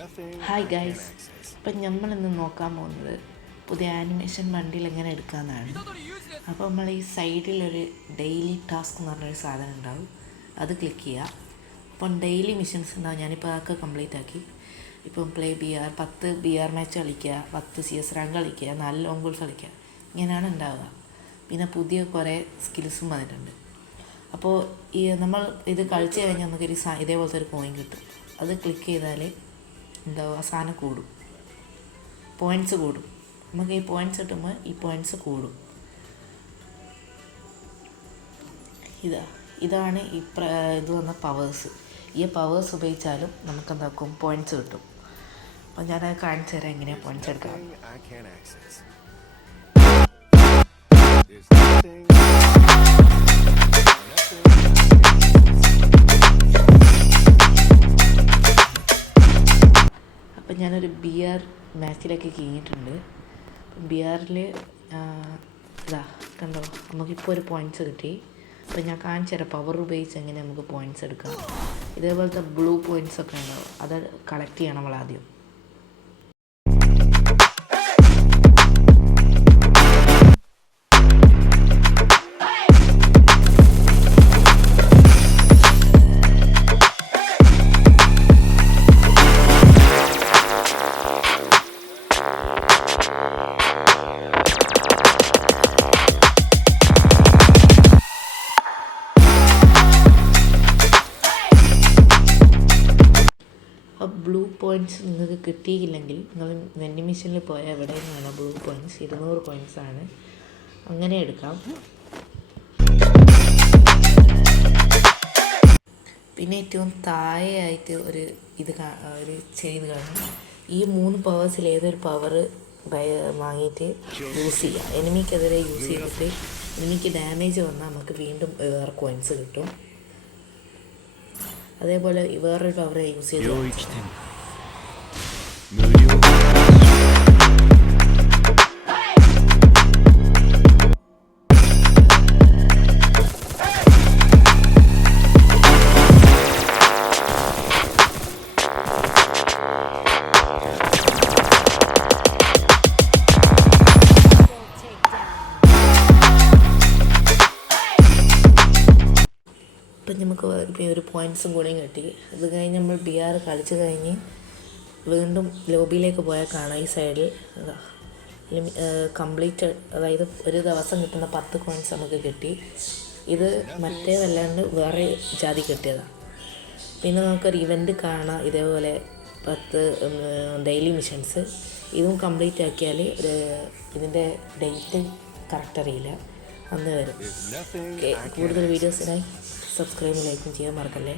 Hi guys, ഇപ്പം നമ്മളിന്ന് നോക്കാൻ പോകുന്നത് പുതിയ ആനിമേഷൻ വണ്ടിയിൽ എങ്ങനെ എടുക്കാമെന്നാണ്. അപ്പോൾ നമ്മൾ ഈ സൈഡിലൊരു ഡെയിലി ടാസ്ക് എന്ന് പറഞ്ഞൊരു സാധനം ഉണ്ടാവും, അത് ക്ലിക്ക് ചെയ്യുക. അപ്പം ഡെയിലി മിഷൻസ് ഉണ്ടാവും. ഞാനിപ്പോൾ അതൊക്കെ കംപ്ലീറ്റ് ആക്കി. ഇപ്പം പ്ലേ BR 10 BR മാച്ച് കളിക്കുക, 10 CS റാങ്ക് കളിക്കുക, 4 ലോങ് ഗോൾസ് കളിക്കുക, ഇങ്ങനെയാണ് ഉണ്ടാവുക. പിന്നെ പുതിയ കുറേ സ്കിൽസും വന്നിട്ടുണ്ട്. അപ്പോൾ നമ്മൾ ഇത് കളിച്ച് കഴിഞ്ഞാൽ നമുക്കൊരു ഇതേപോലത്തെ ഒരു കോയിൻ കിട്ടും. അത് ക്ലിക്ക് ചെയ്താൽ ഉണ്ടാവും, ആ സാധനം കൂടും, പോയിൻറ്റ്സ് കൂടും. നമുക്ക് ഈ പോയിൻറ്റ്സ് കിട്ടുമ്പോൾ ഈ പോയിൻറ്റ്സ് കൂടും. ഇതാണ് ഇത് വന്ന പവേഴ്സ്. ഈ പവേഴ്സ് ഉപയോഗിച്ചാലും നമുക്ക് എന്താക്കും, പോയിൻറ്റ്സ് കിട്ടും. അപ്പോൾ ഞാനത് കാണിച്ചു തരാം എങ്ങനെയാണ് പോയിൻറ്റ്സ് എടുക്കാം. അപ്പം ഞാനൊരു BR മാച്ചിലേക്ക് കീഴിട്ടുണ്ട്. BRൽ കണ്ടോ, നമുക്കിപ്പോൾ ഒരു പോയിൻറ്റ്സ് കിട്ടി. അപ്പോൾ ഞാൻ കാണിച്ചു തരാം പവർ ഉപയോഗിച്ച് എങ്ങനെ നമുക്ക് പോയിൻറ്റ്സ് എടുക്കാം. ഇതേപോലത്തെ ബ്ലൂ പോയിൻറ്റ്സ് ഒക്കെ ഉണ്ടാവും, അത് കളക്ട് ചെയ്യണം നമ്മൾ ആദ്യം. ബ്ലൂ പോയിൻറ്റ്സ് നിങ്ങൾക്ക് കിട്ടിയില്ലെങ്കിൽ നിങ്ങൾ വെൻഡിങ് മെഷീനിൽ പോയാൽ എവിടെയും വേണം ബ്ലൂ പോയിൻറ്റ്സ്. 200 പോയിൻറ്റ്സ് ആണ്, അങ്ങനെ എടുക്കാം. പിന്നെ ഏറ്റവും താഴെയായിട്ട് ഒരു ചെയ്ത് കാണും. ഈ 3 പവേഴ്സിൽ ഏതൊരു പവർ വാങ്ങിയിട്ട് യൂസ് ചെയ്യുക. എനിമിക്കെതിരെ യൂസ് ചെയ്തിട്ട് എനിമിക്ക് ഡാമേജ് വന്നാൽ നമുക്ക് വീണ്ടും വേറെ കോയിൻസ് കിട്ടും. അതേപോലെ വേറൊരു പവർ യൂസ് ചെയ്ത് ഇപ്പം നമുക്ക് ഇപ്പോൾ ഒരു പോയിൻറ്റ്സും കൂടെയും കിട്ടി. ഇത് കഴിഞ്ഞ് നമ്മൾ BR കളിച്ച് കഴിഞ്ഞ് വീണ്ടും ലോബിയിലേക്ക് പോയാൽ കാണാം ഈ സൈഡിൽ കംപ്ലീറ്റ്, അതായത് ഒരു ദിവസം കിട്ടുന്ന 10 കോയിൻസ് നമുക്ക് കിട്ടി. ഇത് മറ്റേതല്ലാണ്ട് വേറെ ജാതി കിട്ടിയതാണ്. പിന്നെ നമുക്കൊരു ഇവൻറ്റ് കാണാം, ഇതേപോലെ 10 ഡെയിലി മിഷൻസ്. ഇതും കംപ്ലീറ്റ് ആക്കിയാൽ ഇതിൻ്റെ ഡേറ്റ് കറക്റ്റ് അറിയില്ല, അന്ന് വരും. കൂടുതൽ വീഡിയോസിനായി സബ്സ്ക്രൈബും ലൈക്കും ചെയ്യാൻ മറക്കല്ലേ.